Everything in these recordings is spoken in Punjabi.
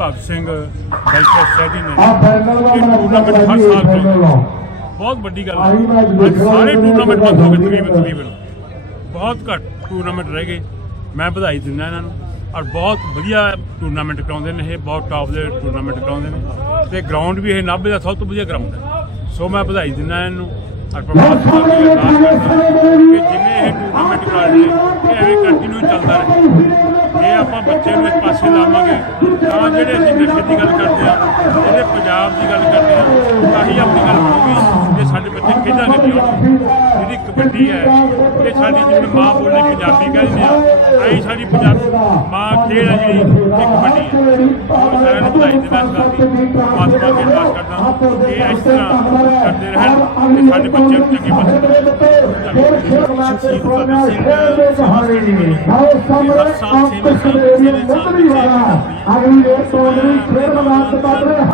ਭਗਤ ਸਿੰਘ ਵੈਲਫੇਅਰ ਸੋਸਾਇਟੀ ਨੇ। ਇਹ ਟੂਰਨਾਮੈਂਟ ਹਰ ਜੀ ਸਾਲ ਕਰਾਉਂਦੇ ਬਹੁਤ ਵੱਡੀ ਗੱਲ ਹੈ। ਸਾਰੇ ਟੂਰਨਾਮੈਂਟ ਬੰਦ ਹੋ ਗਏ ਤਕਰੀਬਨ। ਤਕਰੀਬਨ। ਬਹੁਤ ਘੱਟ ਟੂਰਨਾਮੈਂਟ ਰਹਿ ਗਏ। ਮੈਂ ਵਧਾਈ ਦਿੰਦਾ ਇਹਨਾਂ ਨੂੰ। ਔਰ ਬਹੁਤ ਵਧੀਆ ਟੂਰਨਾਮੈਂਟ ਕਰਾਉਂਦੇ ਨੇ ਇਹ ਬਹੁਤ ਟਾਪ ਦੇ ਟੂਰਨਾਮੈਂਟ ਕਰਾਉਂਦੇ ਨੇ। ਤੇ ਗਰਾਊਂਡ ਵੀ ਇਹ ਨਾਭੇ ਦਾ ਸਭ ਤੋਂ ਵਧੀਆ ਗਰਾਊਂਡ ਹੈ। ਸੋ ਮੈਂ ਵਧਾਈ ਦਿੰਦਾ ਇਹਨਾਂ ਨੂੰ। ਔਰ ਪਰਮਾਤਮਾ ਅੱਗੇ ਅਰਦਾਸ ਕਰਦਾ ਕਿ ਜਿਵੇਂ ਇਹ ਟੂਰਨਾਮੈਂਟ ਕਰਾ ਰਹੇ ਇਹ ਐਵੇਂ ਕੰਟੀਨਿਊ ਚੱਲਦਾ ਰਹੇ। ਇਹ ਆਪਾਂ ਬੱਚੇ ਨੂੰ ਇਸ ਪਾਸੇ ਲਾਵਾਂਗੇ। ਤਾਂ ਜਿਹੜੇ ਅਸੀਂ ਨਸ਼ੇ ਦੀ ਗੱਲ ਕਰਦੇ ਆ ਜਿਹੜੇ ਪੰਜਾਬ ਦੀ ਗੱਲ ਕਰਦੇ ਆ ਤਾਂ ਹੀ ਆਪਣੀ ਗੱਲ ਬਣੂਗੀ, ਜੇ ਸਾਡੇ ਬੱਚੇ ਖੇਡਾਂਗੇ ਜਿਹੜੀ ਕਬੱਡੀ ਹੈ ਸਾਡੀ ਜਿਵੇਂ ਮਾਂ ਬੋਲੀ ਪੰਜਾਬੀ ਕਹਿੰਦੇ ਆ ਆਈ ਸਾਡੀ ਪੰਜਾਬ ਮਾਂ ਖੇਡ ਹੈ ਜਿਹੜੀ ਇਹ ਕਬੱਡੀ ਹੈ ਉਹ ਸਾਰਿਆਂ ਨੂੰ ਵਧਾਈ ਦੇਣਾ ਚਾਹੁੰਦੀ ਪਰਮਾਤਮਾ ਅੱਗੇ ਅਰਦਾਸ ਕਰਦਾ ਕਿ ਇਸ ਤਰ੍ਹਾਂ ਕਰਦੇ ਰਹਿਣ ਤੇ ਸਾਡੇ ਬੱਚੇ ਨੂੰ ਚੰਗੀ ਬੱਚੇ ਸ਼ਹੀਦ ਭਗਤ ਸਿੰਘ ਸਮਾਜ ਸੇਵੀ ਨੇ ਸਾਹਮਣੇ ਸਾਲ ਸੇਵਾ ਵਾਲਾ ਅਗਲੀ ਵੇਰ ਤੋਂ ਨਹੀਂ ਫੇਰ ਮਨਾਤ ਕਰ ਰਿਹਾ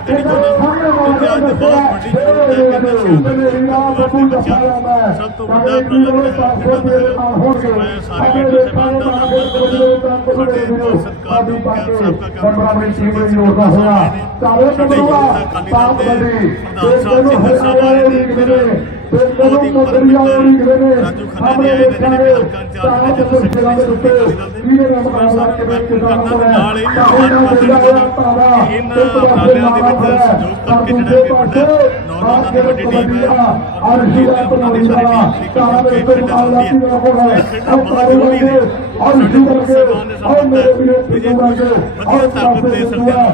ਕਿਉਂਕਿ ਅੱਜ ਬਹੁਤ ਵੱਡੀ ਜ਼ਰੂਰਤ ਹੈ ਕਿ ਤੋਂ ਬੱਚਿਆਂ ਨੂੰ ਸਭ ਤੋਂ ਵੱਡਾ ਉਪਰਾਲਾ ਹੈ। ਕਿ ਮੈਂ ਸਾਰੇ ਵੀਰਾਂ ਸਹਿਬਾਨ ਦਾ ਸਾਡੇ ਸਰਕਾਰ ਨੂੰ ਕੈਂਪ ਦਾ ਕੰਮ ਸਾਡੇ ਗੁਰੂ ਦਾ ਅਕਾਲੀ ਦਲ ਦੇ ਪ੍ਰਧਾਨ ਸਾਹਿਬ ਸਿੰਦਰ ਸਾਹਿਬ ਆਏ ਨੇ ਮੇਰੇ ਬਹੁਤ ਹੀ ਪਰਮ ਮਿੱਤਰ ਰਾਜੂ ਖੰਨਾ ਜੀ ਆਏ ਨੇ ਜਿਹੜੇ ਹਲਕਾ ਇੰਚਾਰਜ ਨੇ ਜਨਰਲ ਸੈਕਟਰੀ ਸੂਬੇ ਅਕਾਲੀ ਦੇ ਮੈਂ ਸਾਹਿਬ ਮੈਂ ਕਰਦਾ ਨਾਲ ਹੀ ਧੰਨਵਾਦ ਦੇਣਾ ਚਾਹੁੰਦਾ ਇਹਨਾਂ ਉਪਰਾਲਿਆਂ ਦੇ ਵਿੱਚ ਸਹਿਯੋਗ ਕਰਕੇ ਜਿਹੜਾ ਕਿ ਵੱਡਾ ਨੌਜਵਾਨਾਂ ਦੀ ਵੱਡੀ ਟੀਮ ਹੈ ਔਰ ਉਹਨਾਂ ਦੀ ਸਾਰੀ ਟੀਮ ਜਿਹੜੀ ਕਰਕੇ ਖੇਡਾਂ ਹੁੰਦੀ ਹੈ ਇਹ ਖੇਡਾਂ ਬਹੁਤ ਜ਼ਰੂਰੀ ਨੇ। ਸਾਡੇ ਕੋਲ ਸਹਿਬਾਨ ਨੇ ਸਾਨੂੰ ਦਿੱਤਾ ਹੈ ਕਿ ਜੇ ਕੁਝ ਵਧੀਆ ਤਾਕਤ ਦੇ ਹਾਂ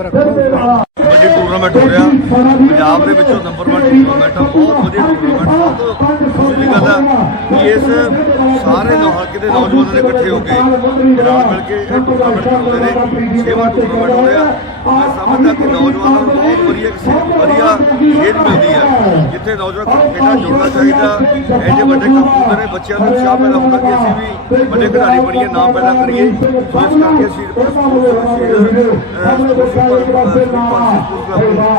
ਨੌਜਵਾਨਾਂ ਨੂੰ ਵੱਡੀ ਟੂਰਨਾਮੈਂਟ ਹੋ ਰਿਹਾ। ਪੰਜਾਬ ਦੇ ਵਿੱਚੋਂ ਨੰਬਰ 1 ਟੂਰਨਾਮੈਂਟ ਆ। ਬਹੁਤ ਵਧੀਆ ਟੂਰਨਾਮੈਂਟ ਸਭ ਤੋਂ ਖੁਸ਼ੀ ਦੀ ਗੱਲ ਆ ਕਿ ਇਸ ਸਾਰੇ ਹਲਕੇ ਦੇ ਨੌਜਵਾਨਾਂ ਦੇ ਇਕੱਠੇ ਹੋ ਕੇ ਰਲ ਮਿਲ ਕੇ ਇਹ ਟੂਰਨਾਮੈਂਟ ਕਰਾਉਂਦੇ ਨੇ ਛੇਵਾਂ ਟੂਰਨਾਮੈਂਟ ਹੋ ਰਿਹਾ। ਮੈਂ ਸਮਝਦਾ ਕਿ ਨੌਜਵਾਨਾਂ ਨੂੰ ਬਹੁਤ ਵਧੀਆ ਵਧੀਆ ਖੇਡ ਮਿਲਦੀ ਹੈ ਜਿੱਥੇ ਨੌਜਵਾਨ ਖੇਡਾਂ ਜੁੜਨਾ ਚਾਹੀਦਾ ਇਹ ਵੱਡੇ ਕੰਮ ਹੁੰਦੇ ਨੇ ਬੱਚਿਆਂ ਨੂੰ ਉਤਸ਼ਾਹ ਪੈਦਾ ਹੁੰਦਾ ਕਿ ਅਸੀਂ ਵੀ ਵੱਡੇ ਖਿਡਾਰੀ ਬਣੀਏ ਨਾਮ ਪੈਦਾ ਕਰੀਏ ਸੋ ਇਸ ਕਰਕੇ ਅਸੀਂ ਮੈਂ ਇਸ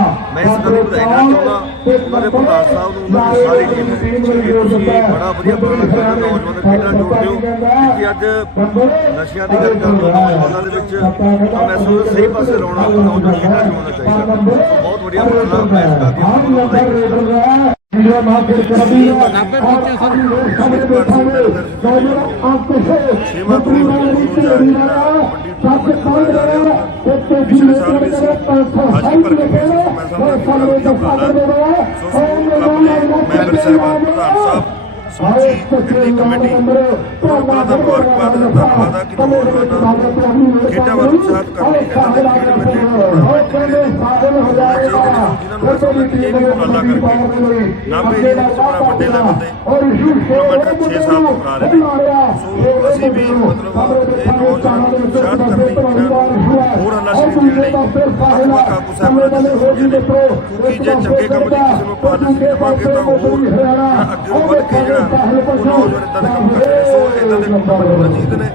ਗੱਲ ਨੂੰ ਵਧਾਈ ਦੇਣਾ ਚਾਹੁੰਦਾ ਉਹਨਾਂ ਦੇ ਪ੍ਰਧਾਨ ਸਾਹਿਬ ਨੂੰ ਉਹਨਾਂ ਦੀ ਸਾਰੀ ਟੀਮ ਨੂੰ ਕਿ ਤੁਸੀਂ ਬੜਾ ਵਧੀਆ ਪ੍ਰਬੰਧ ਕਰਦੇ ਹੋ ਨੌਜਵਾਨ ਖੇਡਾਂ ਜੋੜਦੇ ਹੋ ਕਿਉਂਕਿ ਅੱਜ ਨਸ਼ਿਆਂ ਦੀ ਗੱਲ ਕਰਦੇ ਹੋ ਨੌਜਵਾਨਾਂ ਦੇ ਵਿੱਚ ਤਾਂ ਮੈਂ ਸਮਝਦਾ ਸਹੀ ਪਾਸੇ ਲਾਉਣਾ ਨੌਜਵਾਨ ਖੇਡਾਂ ਜੋੜਨਾ ਚਾਹੀਦਾ ਬਹੁਤ ਵਧੀਆ ਪ੍ਰਬੰਧ ਮੈਂ ਇਸ ਦੀ ਉਹਨਾਂ ਨੂੰ ਵਧਾਈ ਦਿੰਦਾ ਛੇਵਾਂ ਟੂਰਨਾਮੈਂਟ ਹੋ ਰਿਹਾ ਵੱਡੀ ਟੂਰਨਾਮੈਂਟ ਹੋ ਰਿਹਾ ਪਿਛਲੇ ਸਾਲ ਵੀ ਸੀ ਹਾਜੀ ਭਰ ਕੇ ਗਏ ਸੀ ਮੈਂ ਸਮਝਦਾ ਕਿ ਕਾਫੀ ਉਪਰਾਲਾ ਸੋ ਮੈਂਬਰ ਸਾਹਿਬਾਨ ਪ੍ਰਧਾਨ ਸਾਹਿਬ। ਸਮੁੱਚੀ ਦਿੱਲੀ ਕਮੇਟੀ ਉਹਨਾਂ ਦਾ ਮੁਬਾਰਕਬਾਦ ਦਾ ਧੰਨਵਾਦ ਆ ਕਿ ਨੌਜਵਾਨਾਂ ਖੇਡਾਂ ਵੱਲ ਉਤਸ਼ਾਹਿਤ ਕਰਨ ਲਈ ਇਹਨਾਂ ਦੇ ਖੇਡ ਮੇਲੇ ਟੂਰਨਾਮੈਂਟ ਜਿਹੜੇ ਜਿਨ੍ਹਾਂ ਨੂੰ ਕਿ ਇਹ ਵੀ ਉਪਰਾਲਾ ਕਰਕੇ ਨਾਭੇ ਦੇ ਵਿੱਚ ਬੜਾ ਵੱਡੇ ਲੈਵਲ ਤੇ ਟੂਰਨਾਮੈਂਟ 6 ਸਾਲ ਤੋਂ ਕਰਾ ਰਹੇ ਨੇ ਸੋ ਅਸੀਂ ਵੀ ਮਤਲਬ ਇਹ ਨੌਜਵਾਨਾਂ ਨੂੰ ਉਤਸ਼ਾਹਿਤ ਕਰਨ ਲਈ ਇਹਨਾਂ ਨੂੰ ਕਾਕੂ ਸਾਹਿਬ ਨਾਲ ਸੋਚੀ ਨੇ ਕਿਉਂਕਿ ਜੇ ਚੰਗੇ ਕੰਮ ਦੀ ਕਿਸੇ ਨੂੰ ਪਾਲਿਸੀ ਦੇਵਾਂਗੇ ਤਾਂ ਹੋਰ ਅੱਗੇ ਨੂੰ ਵੱਧ ਕੇ ਜਿਹੜਾ ਉਹ ਨੌਜਵਾਨ ਇਦਾਂ ਦੇ ਕੰਮ ਕਰਦੇ ਨੇ ਸੋ ਇਦਾਂ ਦੇ ਟੂਰਨਾਮੈਂਟ ਰਜੀਤ ਨੇ।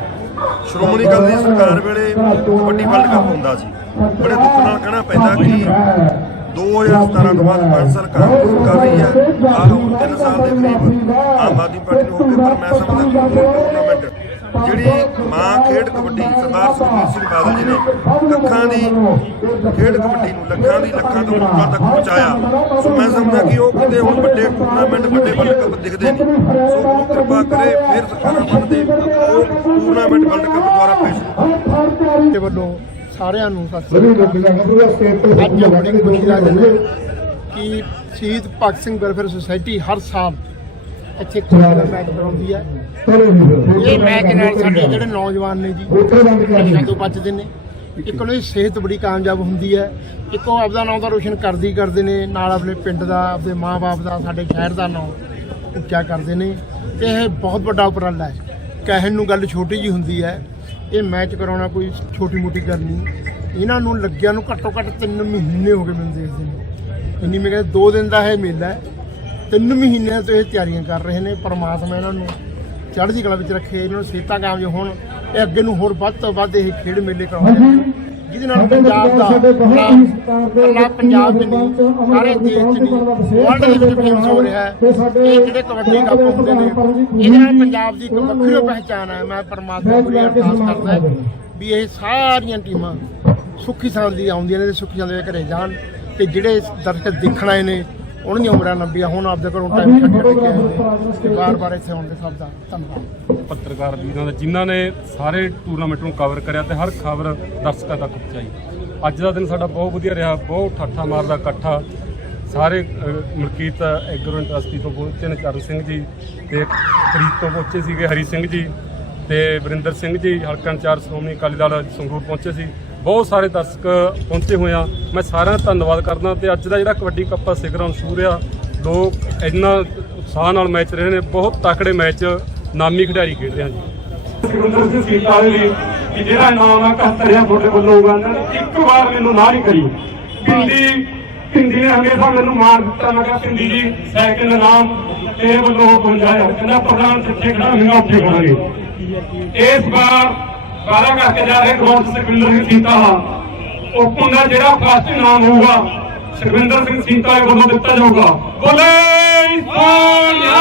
ਸ਼੍ਰੋਮਣੀ ਅਕਾਲੀ ਸਰਕਾਰ ਵੇਲੇ ਕਬੱਡੀ ਵਰਲਡ ਕੱਪ ਹੁੰਦਾ ਸੀ। ਬੜੇ ਦੁੱਖ ਨਾਲ ਕਹਿਣਾ ਪੈਂਦਾ ਕਿ 2017 ਤੋਂ ਬਾਅਦ 5 ਸਾਲ ਕਾਂਗਰਸ ਕਰ ਰਹੀ ਹੈ। ਆਹ ਹੁਣ 3 ਸਾਲ ਦੇ ਕਰੀਬ ਆਮ ਆਦਮੀ ਪਾਰਟੀ ਨੂੰ ਹੋ ਪਰ ਮੈਂ ਸਮਝਦਾ ਕਿ ਟੂਰਨਾਮੈਂਟ ਜਿਹੜੀ ਮਾਂ ਖੇਡ ਕਬੱਡੀ ਸਰਦਾਰ ਸੁਖਬੀਰ ਸਿੰਘ ਬਾਦਲ ਜੀ ਨੇ ਲੱਖਾਂ ਦੀ ਖੇਡ ਕਬੱਡੀ ਨੂੰ ਲੱਖਾਂ ਦੀ ਲੱਖਾਂ ਤੋਂ ਲੋਕਾਂ ਤੱਕ ਪਹੁੰਚਾਇਆ। ਸੋ ਮੈਂ ਸਮਝਦਾ ਕਿ ਉਹ ਕਿਤੇ ਹੁਣ ਵੱਡੇ ਟੂਰਨਾਮੈਂਟ ਵੱਡੇ ਵਰਲਡ ਕੱਪ ਦਿਖਦੇ ਨਹੀਂ। ਸੋ ਉਹ ਕਿਰਪਾ ਕਰੇ ਫਿਰ ਸਰਕਾਰਾਂ ਬਣਦੇ। ਉਹ ਟੂਰਨਾਮੈਂਟ ਵਰਲਡ ਕੱਪ ਦੁਆਰਾ ਪੇਸ਼ ਦੇ ਵੱਲੋਂ ਸਾਰਿਆਂ ਨੂੰ ਸਤਿ ਸ੍ਰੀ ਅਕਾਲ। ਅੱਜ ਬੜੀ ਖੁਸ਼ੀ ਲੱਗ ਰਹੀ ਹੈ ਕਿ ਸ਼ਹੀਦ ਭਗਤ ਸਿੰਘ ਵੈਲਫੇਅਰ ਸੁਸਾਇਟੀ ਹਰ ਸਾਲ ਇੱਥੇ ਖੇਡ ਦਾ ਮੈਚ ਕਰਾਉਂਦੀ ਹੈ ਇਹ ਮੈਚ ਨਾਲ ਸਾਡੇ ਜਿਹੜੇ ਨੌਜਵਾਨ ਨੇ ਜੀ ਨਸ਼ਿਆਂ ਤੋਂ ਬਚਦੇ ਨੇ। ਇੱਕ ਉਹਨਾਂ ਦੀ ਸਿਹਤ ਬੜੀ ਕਾਮਯਾਬ ਹੁੰਦੀ ਹੈ ਇੱਕ ਉਹ ਆਪਦਾ ਨਾਮ ਤਾਂ ਰੋਸ਼ਨ ਕਰਦੇ ਕਰਦੇ ਨੇ ਨਾਲ ਆਪਣੇ ਪਿੰਡ ਦਾ ਆਪਣੇ ਮਾਪੇ ਦਾ ਸਾਡੇ ਸ਼ਹਿਰ ਦਾ ਨਾਮ ਉੱਚਾ ਕਰਦੇ ਨੇ। ਤੇ ਇਹ ਬਹੁਤ ਵੱਡਾ ਉਪਰਾਲਾ ਹੈ। ਕਹਿਣ ਨੂੰ ਗੱਲ ਛੋਟੀ ਜੀ ਹੁੰਦੀ ਹੈ ਇਹ ਮੈਚ ਕਰਾਉਣਾ ਕੋਈ ਛੋਟੀ ਮੋਟੀ ਗੱਲ ਨਹੀਂ। ਇਹਨਾਂ ਨੂੰ ਲੱਗਿਆ ਨੂੰ ਘੱਟੋ ਘੱਟ 3 ਮਹੀਨੇ ਹੋ ਗਏ ਮੈਨੂੰ ਦੇਖਦੇ ਨੇ। ਇੰਨੀ ਮੈਂ ਕਹਿੰਦਾ 2 ਦਿਨ ਦਾ ਇਹ ਮੇਲਾ ਹੈ। ਤਿੰਨ ਮਹੀਨਿਆਂ ਤੋਂ ਇਹ ਤਿਆਰੀਆਂ ਕਰ ਰਹੇ ਨੇ ਪਰਮਾਤਮਾ ਇਹਨਾਂ ਨੂੰ ਚੜ੍ਹਦੀ ਕਲਾ ਵਿੱਚ ਰੱਖੇ ਇਹਨਾਂ ਨੂੰ ਸਿਹਤਾਂ ਕਾਮਯਾਬ ਹੋਣ ਇਹ ਅੱਗੇ ਨੂੰ ਹੋਰ ਵੱਧ ਤੋਂ ਵੱਧ ਇਹ ਖੇਡ ਮੇਲੇ ਕਰਵਾਉਣੇ ਨੇ ਜਿਹਦੇ ਨਾਲ ਪੰਜਾਬ ਦਾ ਅੱਲਾ ਪੰਜਾਬ ਚ ਨਹੀਂ ਸਾਰੇ ਦੇਸ਼ ਨਹੀਂ ਵਰਲਡ ਦੇ ਵਿੱਚ ਫੇਮਸ ਹੋ ਰਿਹਾ ਹੈ। ਇਹ ਜਿਹੜੇ ਕਬੱਡੀ ਕੱਪ ਹੁੰਦੇ ਨੇ ਇਹਦੇ ਨਾਲ ਪੰਜਾਬ ਦੀ ਇੱਕ ਵੱਖਰੀ ਪਹਿਚਾਣ ਹੈ। ਮੈਂ ਪਰਮਾਤਮਾ ਇਹ ਅਰਦਾਸ ਕਰਦਾ ਵੀ ਇਹ ਸਾਰੀਆਂ ਟੀਮਾਂ ਸੁੱਖੀ ਸਾਂਦੀ ਆਉਂਦੀਆਂ ਨੇ ਤੇ ਸੁੱਖੀ ਸਾਂਦੀ ਘਰੇ ਜਾਣ ਤੇ ਜਿਹੜੇ ਦਰਸ਼ਕ ਦੇਖਣ ਆਏ ਨੇ ਉਹਨਾਂ ਦੀਆਂ ਉਮਰਾਂ ਲੰਬੀਆਂ ਹੁਣ ਆਪਦੇ ਘਰੋਂ ਟਾਈਮ ਕੱਢ ਕੇ ਆਏ ਨੇ ਤੇ ਬਾਰ-ਬਾਰ ਇੱਥੇ ਆਉਣ ਦੇ ਸਭ ਦਾ ਧੰਨਵਾਦ। ਪੱਤਰਕਾਰ ਵੀਰਾਂ ਦਾ ਜਿਨ੍ਹਾਂ ਨੇ ਸਾਰੇ ਟੂਰਨਾਮੈਂਟ ਨੂੰ ਕਵਰ ਕਰਿਆ ਤੇ ਹਰ ਖਬਰ ਦਰਸ਼ਕਾਂ ਤੱਕ ਪਹੁੰਚਾਈ। ਅੱਜ ਦਾ ਦਿਨ ਸਾਡਾ ਬਹੁਤ ਵਧੀਆ ਰਿਹਾ ਬਹੁਤ ਠੱਠਾ ਮਾਰਦਾ ਇਕੱਠਾ। ਸਾਰੇ ਮਲਕੀਤ ਐਗਰੋ ਇੰਡਸਟਰੀ ਤੋਂ ਪਹੁੰਚੇ ਨੇ ਚਰਨ ਸਿੰਘ ਜੀ ਤੇ ਪ੍ਰੀਤ ਤੋਂ ਪਹੁੰਚੇ ਸੀਗੇ ਹਰੀ ਸਿੰਘ ਜੀ ਤੇ ਵਰਿੰਦਰ ਸਿੰਘ ਜੀ ਹਲਕਾ ਇੰਚਾਰਜ ਸ਼੍ਰੋਮਣੀ ਅਕਾਲੀ ਦਲ ਸੰਗਰੂਰ ਪਹੁੰਚੇ ਸੀ। ਬਹੁਤ ਸਾਰੇ ਦਰਸ਼ਕ ਪਹੁੰਚੇ ਹੋਏ ਆ। ਮੈਂ ਸਾਰਿਆਂ ਦਾ ਧੰਨਵਾਦ ਕਰਦਾ ਤੇ ਅੱਜ ਦਾ ਜਿਹੜਾ ਕਬੱਡੀ ਕੱਪ ਆ, ਸਿਖਰਾਂ ਸ਼ੂਰ ਆ। ਲੋਕ ਇੰਨਾ ਉਤਸ਼ਾਹ ਨਾਲ ਮੈਚ ਰਹੇ ਨੇ, ਬਹੁਤ ਤਕੜੇ ਮੈਚ ਨਾਮੀ ਖਿਡਾਰੀ ਖੇਡ ਰਹੇ ਆ ਜੀ। ਸਿਕੰਦਰ ਸਿੰਘ ਸੀਤਾ ਵਾਲੇ ਨੇ ਕਿ ਜਿਹੜਾ ਨਾਮ ਆ 71000 ਤੁਹਾਡੇ ਵੱਲੋਂ ਹੋਊਗਾ ਇਹਨਾਂ ਇੱਕ ਵਾਰ ਮੈਨੂੰ ਨਾ ਨਹੀਂ ਕਰੀ ਪਿੰਡੀ ਪਿੰਡੀ ਨੇ ਹਮੇਸ਼ਾ ਮੈਨੂੰ ਮਾਰ ਦਿੱਤਾ, ਮੈਂ ਕਿਹਾ ਪਿੰਡੀ ਜੀ ਸੈਕਿੰਡ ਨਾਮ ਤੇਰੇ ਵੱਲੋਂ ਪਹੁੰਚਾਇਆ ਕਹਿੰਦਾ ਪ੍ਰਧਾਨ ਜਿੱਥੇ ਖੜਾ ਹੋਵੇਗਾ ਉੱਥੇ ਖੜਾਂਗੇ ਇਸ ਵਾਰ ਵਾਦਾ ਕਰਕੇ ਜਾ ਰਹੇ ਗੋਡ ਸੁਖਵਿੰਦਰ ਸਿੰਘ ਸੀਤਾ ਉਹ ਦਾ ਜਿਹੜਾ ਫਸਟ ਨਾਮ ਹੋਊਗਾ, ਸੁਖਵਿੰਦਰ ਸਿੰਘ ਸੀਤਾ ਵੱਲੋਂ ਦਿੱਤਾ ਜਾਊਗਾ। ਬੋਲੇ ਸੋਨਿਆ